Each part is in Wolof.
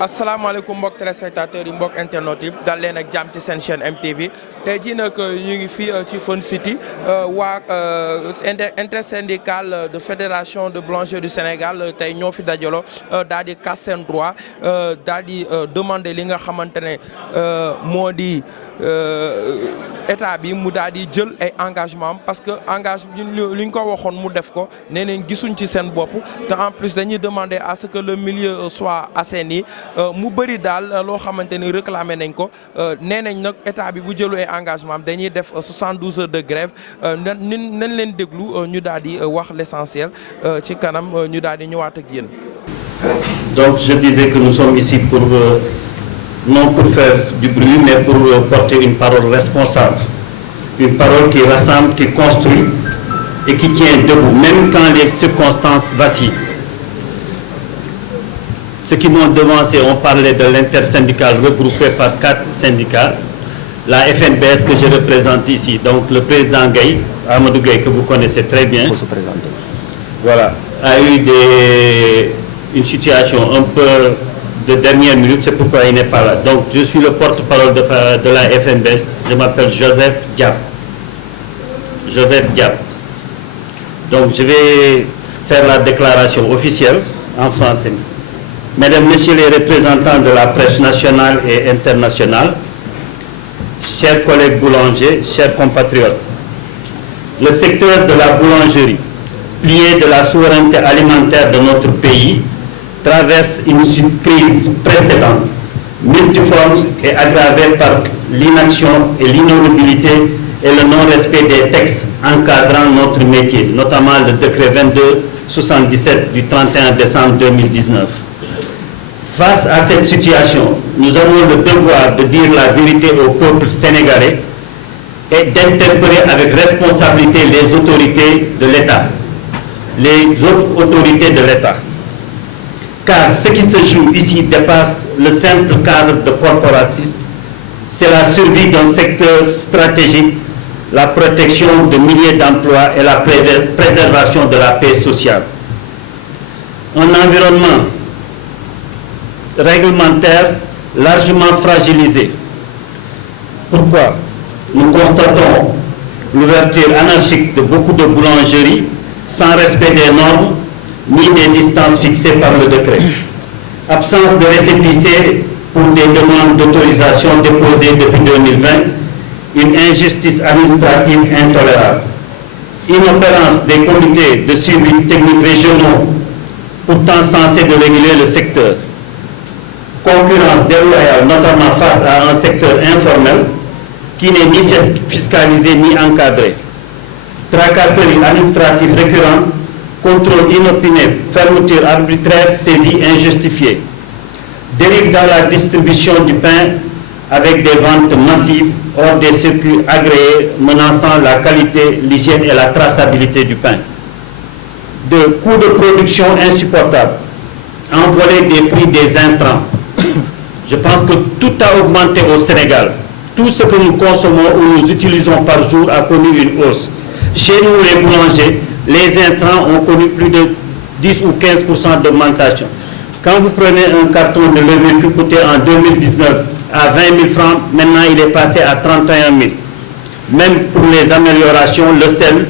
asalaamaaleykum mbokk téléspectateurs yi mbokk internautes yi dal leen ak jàmm ci seen chaîne MTV tey jii nag ñu ngi fii ci Fun City waa intersyndical de fédération de boulangers du Sénégal tey ñoo fi dajaloo daal di casse seen droit daal di demander li nga xamante ne moo di état bi mu daal di jël ay engagement parce que li ñu ko waxoon mu def ko nee nañ gisuñ ci seen bopp te en plus dañuy demander à ce que le milieu soit assaini mu bëri daal loo xamante ni réclamé nañ ko nee nañ nag état bi bu jëlu ay engagement dañuy def 72 heures de grève nañ leen déglu ñu daal di wax l'essentiel ci kanam ñu daal di ñëwaat ak yéen. Donc je disais que nous sommes ici pour non pour faire du bruit mais pour porter une parole responsable, une parole qui rassemble, qui construit et qui tient debout même quand les circonstances vacillent. Ceux qui m'ont devancé ont parlé de l'intersyndicale regroupée par 4 syndicats. La FNBS que je représente ici, donc le président Gaye, Amadou Gaye, que vous connaissez très bien. Il faut se présenter. Voilà, a eu une situation un peu de dernière minute, c'est pourquoi il n'est pas là. Donc je suis le porte-parole de la FNBS, je m'appelle Joseph Diab. Joseph Diab. Donc je vais faire la déclaration officielle en français. Mesdames, Messieurs les représentants de la presse nationale et internationale, chers collègues boulangers, chers compatriotes, le secteur de la boulangerie, plié de la souveraineté alimentaire de notre pays, traverse une crise précédente, multiforme et aggravée par l'inaction et l'inaudibilité et le non-respect des textes encadrant notre métier, notamment le décret 2277 du 31 décembre 2019. Face à cette situation, nous avons le devoir de dire la vérité au peuple sénégalais et d'interpeller avec responsabilité les autorités de l'État, les autres autorités de l'État. Car ce qui se joue ici dépasse le simple cadre de corporatisme, c'est la survie d'un secteur stratégique, la protection de milliers d'emplois et la préservation de la paix sociale. Un environnement réglementaire largement fragilisé. Pourquoi? Nous constatons l'ouverture anarchique de beaucoup de boulangeries sans respect des normes ni des distances fixées par le décret. Absence de récépissé pour des demandes d'autorisation déposées depuis 2020, une injustice administrative intolérable. Inopérance des comités de suivi techniques régionaux, pourtant censés de réguler le secteur. Concurrence déloyale, notamment face à un secteur informel qui n'est ni fiscalisé ni encadré. Tracasseries administratives récurrentes, contrôle inopiné, fermeture arbitraire, saisie injustifiée. Dérive dans la distribution du pain avec des ventes massives hors des circuits agréés menaçant la qualité, l'hygiène et la traçabilité du pain. De coûts de production insupportables, envolée des prix des intrants. Je pense que tout a augmenté au Sénégal. Tout ce que nous consommons ou nous utilisons par jour a connu une hausse. Chez nous, les boulangers, les intrants ont connu plus de 10 ou 15% d'augmentation. Quand vous prenez un carton de levure qui coûtait en 2019 à 20 000 francs, maintenant il est passé à 31 000. Même pour les améliorations, le sel,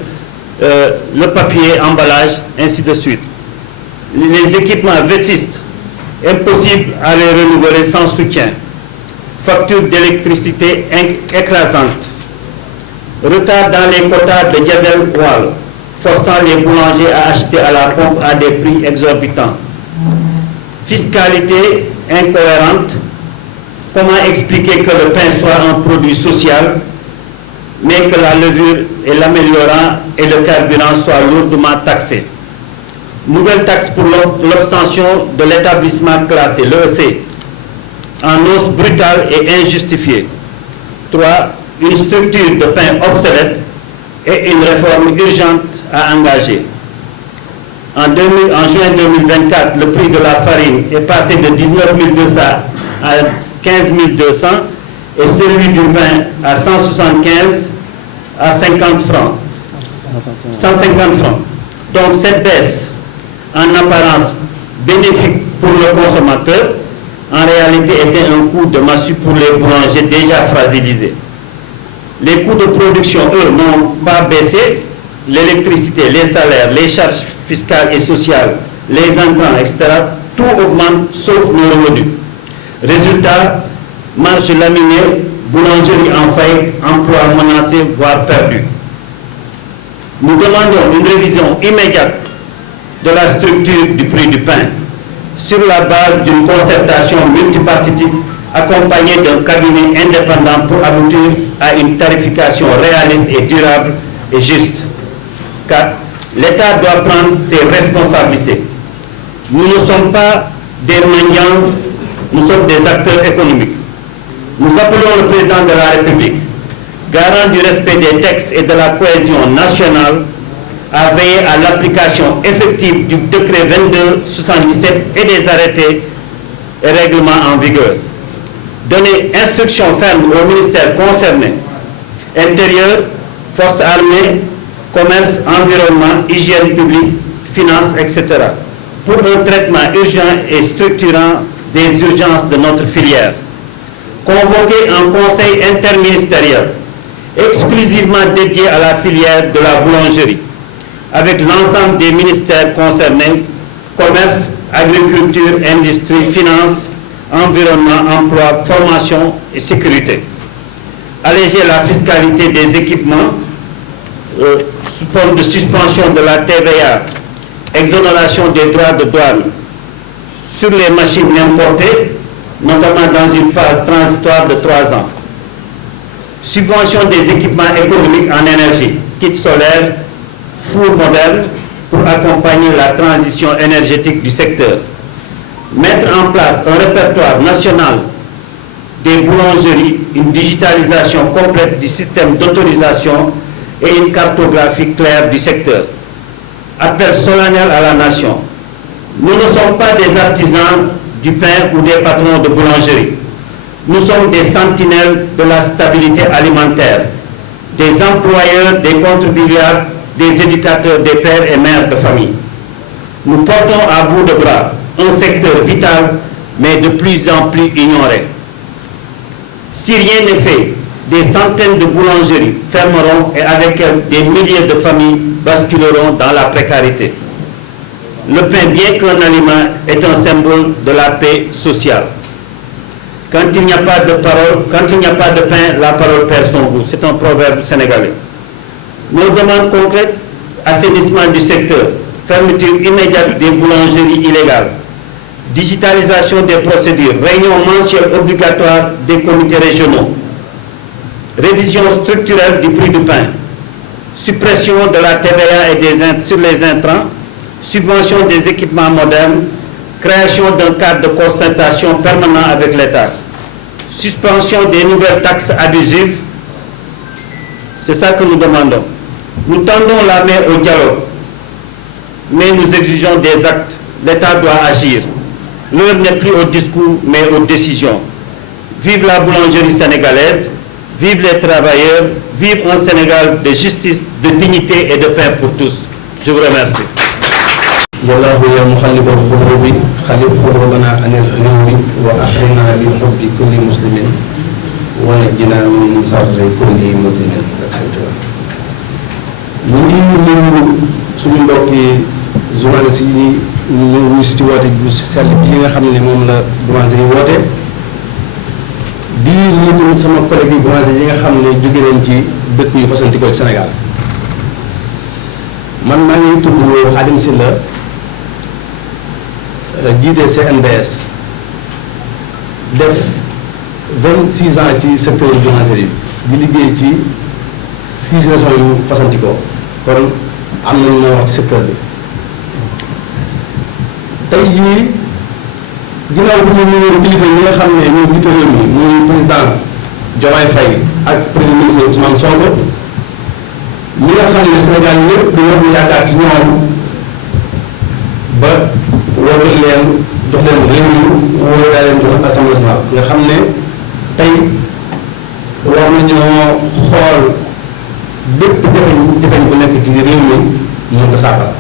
le papier, emballage, ainsi de suite. Les équipements vétustes, impossible à les renouveler sans soutien. Facture d'électricité écrasante. Retard dans les quotas de diesel oil, forçant les boulangers à acheter à la pompe à des prix exorbitants. Fiscalité incohérente. Comment expliquer que le pain soit un produit social, mais que la levure et l'améliorant et le carburant soient lourdement taxés? Nouvelle taxe pour l'obtention de l'établissement classé, l'EEC, en hausse brutale et injustifiée. 3. Une structure de pain obsolète et une réforme urgente à engager. En juin 2024, le prix de la farine est passé de 19 200 à 15 200 et celui du pain à 175 à 50 francs. 150 francs. Donc cette baisse, en apparence bénéfique pour le consommateur, en réalité était un coup de massue pour les boulangers déjà fragilisés. Les coûts de production, eux, n'ont pas baissé. L'électricité, les salaires, les charges fiscales et sociales, les intrants, etc., tout augmente sauf nos revenus. Résultat, marge laminée, boulangerie en faillite, emploi menacé, voire perdu. Nous demandons une révision immédiate de la structure du prix du pain sur la base d'une concertation multipartite accompagnée d'un cabinet indépendant pour aboutir à une tarification réaliste et durable et juste. Car l'État doit prendre ses responsabilités. Nous ne sommes pas des mendiants, nous sommes des acteurs économiques. Nous appelons le président de la République, garant du respect des textes et de la cohésion nationale, à veiller à l'application effective du décret 2277 et des arrêtés et règlements en vigueur. Donner instruction ferme au ministère concerné, intérieur, forces armées, commerce, environnement, hygiène publique, finances, etc., pour un traitement urgent et structurant des urgences de notre filière. Convoquer un conseil interministériel exclusivement dédié à la filière de la boulangerie, avec l'ensemble des ministères concernés, commerce, agriculture, industrie, finances, environnement, emploi, formation et sécurité. Alléger la fiscalité des équipements sous forme de suspension de la TVA, exonération des droits de douane sur les machines importées, notamment dans une phase transitoire de 3 ans. Subvention des équipements économiques en énergie, kits solaires, fours modernes pour accompagner la transition énergétique du secteur. Mettre en place un répertoire national des boulangeries, une digitalisation complète du système d'autorisation et une cartographie claire du secteur. Appel solennel à la nation. Nous ne sommes pas des artisans du pain ou des patrons de boulangerie. Nous sommes des sentinelles de la stabilité alimentaire, des employeurs, des contribuables, des éducateurs, des pères et mères de famille. Nous portons à bout de bras un secteur vital, mais de plus en plus ignoré. Si rien n'est fait, des centaines de boulangeries fermeront et avec elles des milliers de familles basculeront dans la précarité. Le pain, bien qu'un aliment, est un symbole de la paix sociale. Quand il n'y a pas de parole, quand il n'y a pas de pain, la parole perd son goût. C'est un proverbe sénégalais. Nos demandes concrètes, assainissement du secteur, fermeture immédiate des boulangeries illégales, digitalisation des procédures, réunion mensuelle obligatoire des comités régionaux, révision structurelle du prix du pain, suppression de la TVA sur les intrants, subvention des équipements modernes, création d'un cadre de concertation permanent avec l'État, suspension des nouvelles taxes abusives. C'est ça que nous demandons. Nous tendons la main au dialogue, mais nous exigeons des actes. L'État doit agir. L'heure n'est plus au discours, mais aux décisions. Vive la boulangerie sénégalaise, vive les travailleurs, vive un Sénégal de justice, de dignité et de pain pour tous. Je vous remercie. والله يا مخلب القلوب خلب قلوبنا عن العيوب واحرنا بحب كل مسلم ونجنا من شر كل مدمن. ñu ngi nuyu suñu mbokki journaliste yi ñu wuyu si woote bu sell bi nga xam ne moom la boulangerie yi woote di nuyu tamit sama collègue yi boulangerie yi nga xam ne jóge nañ ci dëkk yu fasanti ko ci Sénégal. man maa ngi tudd Khadim Sylla jiite CNBS def 26 ans ci secteur boulangerie bi di liggéey ci 6 régions yu fasantikoo kon am nañu moo wax ci secteur bi. tey jii ginnaaw bi ñu ñëwee kilifa yi nga xam ne ñoo jiite réew mi muy président Diomaye Faye ak premier ministre Ousmane Sonko ñi nga xam ne Sénégal yëpp dañoo yaakaar ci ñoom ba wóogal leen jox leen réew mi wóogal leen jox assemblée nationale nga xam ne tey war nañoo xool bépp jafe-jafe bu nekk ci réew mi ñu ko saafara.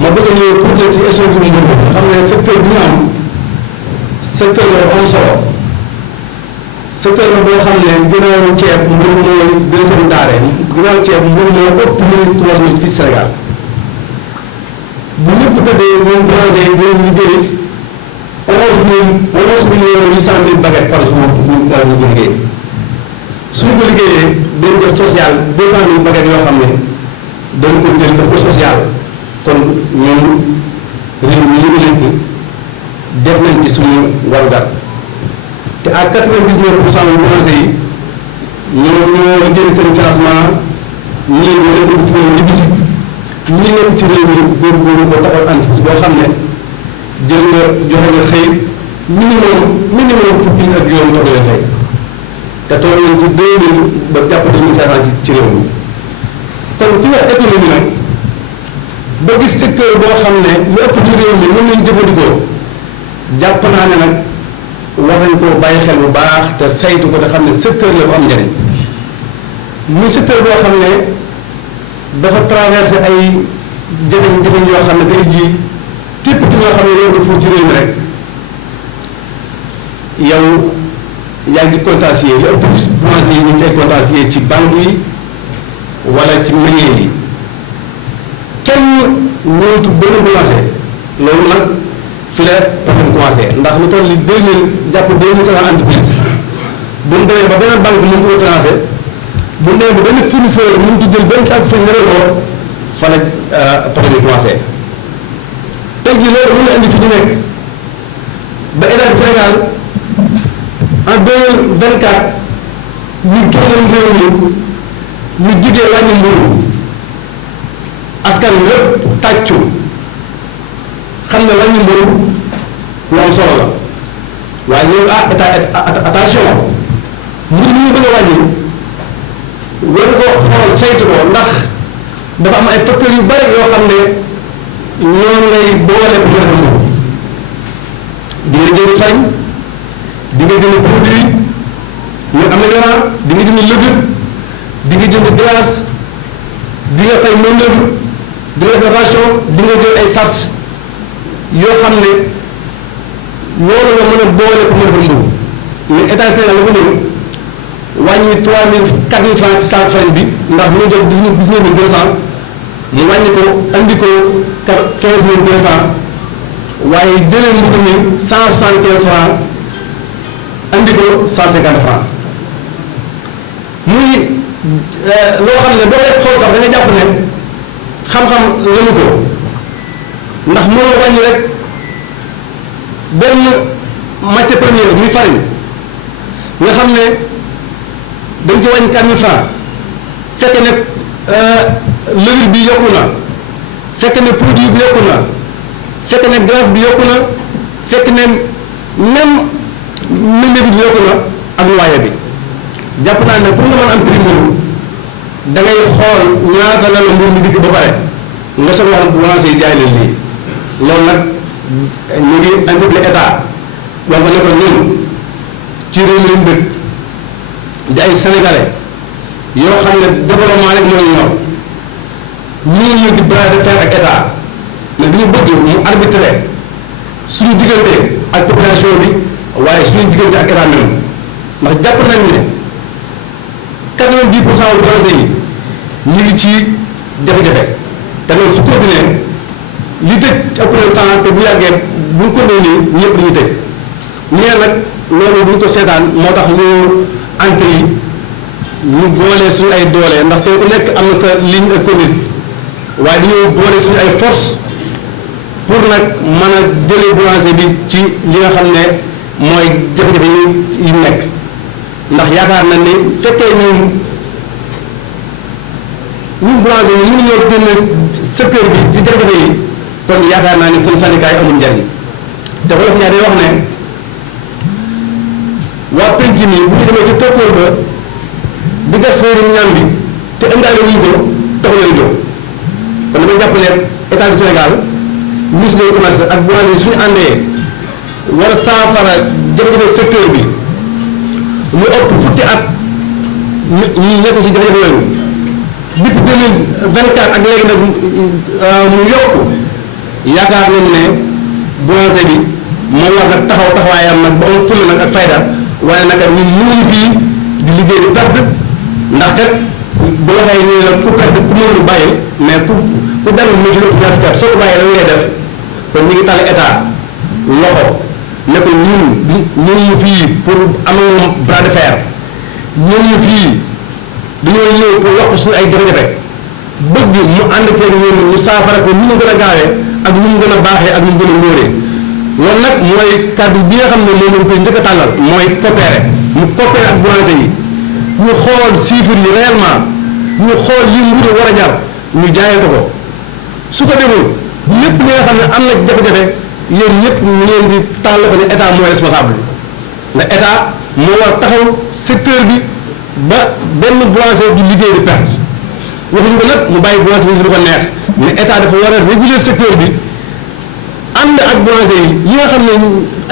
ma bëgg a ñëw pour ci émission bi nga xam ne secteur bi ñu am secteur la am solo secteur la boo xam ne ginnaaw ceeb mburu mooy deuxième denrée ginnaaw ceeb mburu moo ëpp lu consommé fii Sénégal bu ñëpp tëddee ñoom boulanger yi ñoom liggéey 11 millions 800 000 baguettes par jour ñu ko liggéey suñu ko liggéeyee dañ def social 200 000 baguettes yoo xam ne dañ ko jël def ko social kon ñoom réew mi ñu ngi def nañ ci suñu warugar te à 99% boulanger yi ñoo liggéey seen financement ñii ñoo nekk ci réew mi di ñii nekk ci réew mi góorgóorlu ko taxawal entreprise boo xam ne jël nga joxe nga xëy minimum fukki ak juróom joxe nga xëy te toll nañ ci 2000 ba jàpp 2500 ci réew mi kon ki nga économie nag ba gis secteur boo xam ne lu ëpp ci réew mi mën nañu jëfandikoo jàpp naa ne nag war nañ koo bàyyi xel bu baax te saytu ko te xam ne secteur la bu am njëriñ muy secteur boo xam ne dafa traversé ay jafe-jafe yoo xam ne tey jii képp ki nga xam ne yow dafa ci réew mi rek yow yaa ngi contentieux li ëpp ci boulanger yi ñu ngi koy contentieux ci banque yi wala ci meññee yi kenn mënatu benn boulanger loolu nag fi la problème commencé ndax lu toll ni 2000 jàpp 2500 entreprise bu ñu demee ba benn banque mënut ko financé bu ñu demee ba benn fournisseur mënut jël benn saako fi ñu ko fa la problème yi commencé tey jii loolu mën na indi fi ñu nekk ba état du Sénégal en 2024 ñu génnoon réew mi ñu jugee wàññi mburu askan wi lépp tàccu xam ne wàññi mburu lu am solo la waaye ñoom attention mburu mi ñu bëgg a wàññi war ko xool saytu ko ndax dafa am ay facteurs yu bari yoo xam ne ñoom lay boole pour defar mburu di nga jënd farine di nga jënd produit ñu améliorant di nga jënd levure di nga jënd glace di nga fay main-d'œuvre di nga def ration di nga jël ay charges yoo xam ne loolu nga mën a boole pour defar mburu mais état Sénégal la ko ñëw wàññi 3000 4000 francs ci saako farine bi ndax bu ñu jot 19200 mu wàññi ko andi ko 15200 waaye jëlee mburu mi 175 francs andi ko 150 francs muy loo xam ne boo koy xool sax da nga jàpp ne xam-xam lañu ko ndax mënoo wàññi rek benn matière première muy farine nga xam ne dañ ci wàññi 4000 francs fekk ne levure bi yokku na fekk ne produit bi yokku na fekk ne glace bi yokku na fekk ne même mbir bi yokku na ak loyer bi jàpp naa ne pour nga mën a am prix mburu da ngay xool ñaata la la mburu mi dikk ba pare nga soog wax boulanger yi jaay leen lii loolu nag ñu ngi interpellé état wax nga ne ko ñun ci réew mi lañ dëkk di ay sénégalais yoo xam ne développement rek moo ñu ñor ñu di bras de fer ak état mais dañu bëgg mu arbitrer suñu diggante ak population bi waaye suñu diggante ak état même ndax jàpp nañ ne 90% boulanger yi ñu ngi ci jafe-jafe te loolu su continué li tëj ëpp na 100 te bu yàggee bu ñu ko nii ñëpp dañuy tëj ñee nag loolu bu ñu ko seetaan moo tax ñu ante yi ñu boole suñu ay doole ndax tey ku nekk am na sa ligne économique waaye dañoo boole suñu ay force pour nag mën a jëlee boulanger bi ci li nga xam ne mooy jafe-jafe yi nekk ndax yaakaar na ni fekkee ñun boulanger yi mënuñoo génne secteur bi ci jafe-jafe yi kon yaakaar naa ni seen syndicat yi amul njariñ te wolof ñaar day wax ne waa penc mi bu ñu demee ci tokkoor ba di gas seen ñam bi te indaale wuñ ko taxu leen jóg kon dama jàpp ne état du Sénégal ministre du commerce ak boulanger yi suñu àndee war a saafara jafe-jafe secteur bi lu ëpp fukki at ñi nekk ci jafe-jafe yooyu depuis 2024 ak léegi nag mu yokku yaakaar nañ ne boulanger bi moom war nag taxaw taxawaayam nag ba am fulla nag ak fayda waaye nag ñun ñu ngi fii di liggéey di perte ndax kat bu waxee ñu la ku perte ku mënul bàyyil mais ku jàng métier lu ñaar fukki at soo ko bàyyee lan ngay def kon ñu ngi tàll état loxo ne ko ñun ñu fii pour am moom bras de fer ñu fii dañoo ñëw pour wax suñu ay jafe-jafe bëgg mu ànd ceeg ñun ñu saafara ko ni mu gën a gaawee ak ni mu gën a baaxee ak ni mu gën a wóoree loolu nag mooy kàddu bi nga xam ne moom lañ koy njëkk a tàllal mooy coopérer mu coopérer ak boulanger yi ñu xool chiffres yi réellement ñu xool li mburu war a jar ñu jaayee ko su ko deful lépp li nga xam ne am na jafe-jafe yéen ñëpp ñu leen di tàll ko ne état mooy responsable ndax état moo war taxaw secteur bi ba benn boulanger du liggéey di perte waxuñu ko nag mu bàyyi boulanger bi du ko neex mais état dafa war a réguler secteur bi ànd ak boulanger yi nga xam ne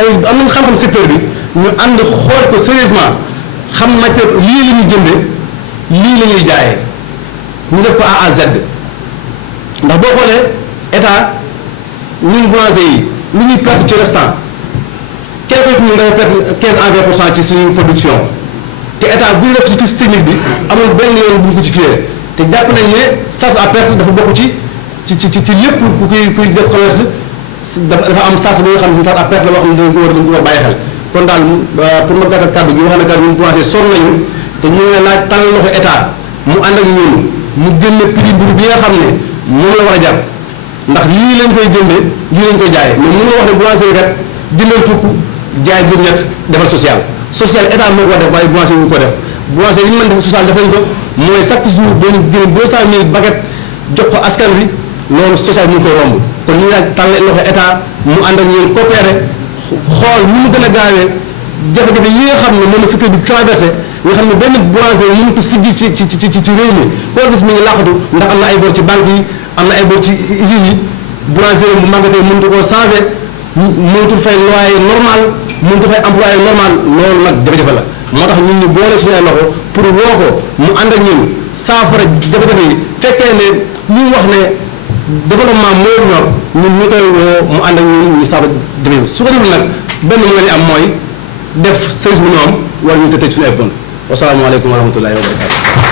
ay am nañu xam-xam secteur bi ñu ànd xool ko sérieusement xam matière lii la ñuy jënde lii la ñuy jaayee ñu def ko A à Z ndax boo xoolee état ñun boulanger yi lu ñuy perte ci restant quelque ñu dafa perte 15 à 20% ci suñu production te état bu ñu def ci fiche technique bi amul benn yoon bu ñu ko ci fiyee te jàpp nañ ne charge à perte dafa bokk ci lépp kuy def commerce dafa am charge bi nga xam ne charge à perte la boo xam ne dañ ko war bàyyi xel kon daal pour ma gàttal kàddu gi wax na kàddu ñun boulanger sonn nañu te ñu ngi laaj tàllal loxo état mu ànd ak ñun mu génne prix mburu bi nga xam ne moom la war a jar ndax lii lañ koy jëndee lii lañ koy jaayee mais mënoo wax ne boulanger kat jëndal fukk jaay juróom-ñett defal social état moo ko def waaye boulanger ñu ko def boulanger yi ñu mën def social def nañ ko mooy chaque jour dañu génne 200 000 baguettes jox ko askan wi loolu social mu ngi koy romb kon ñu ngi laaj tàllal loxo état mu ànd ak ñun coopérer xool ñu mu gën a gaawee jafe-jafe yi nga xam ne moom la secteur bi traversé nga xam ne benn boulanger mënu ko siggi ci réew mi koo gis mi ngi làqatu ndax am na ay bor ci banque yi am na ay bor ci usines yi boulanger bu màggatee mënut koo changé mënutul fay loyer normal mënutul fay employé normal loolu nag jafe-jafe la moo tax ñun ñu boole suñu ay loxo pour woo ko mu ànd ak ñun saafara jafe-jafe yi fekkee ne ñu wax ne développement moo ñor ñun ñu koy woo mu ànd ak ñun ñu saafara jafe-jafe su ko defee nag benn moo leen am mooy def service minimum war ñu te tëj suñu ay bon wasalaamaaleykum wa rahmatullahi wa barakatu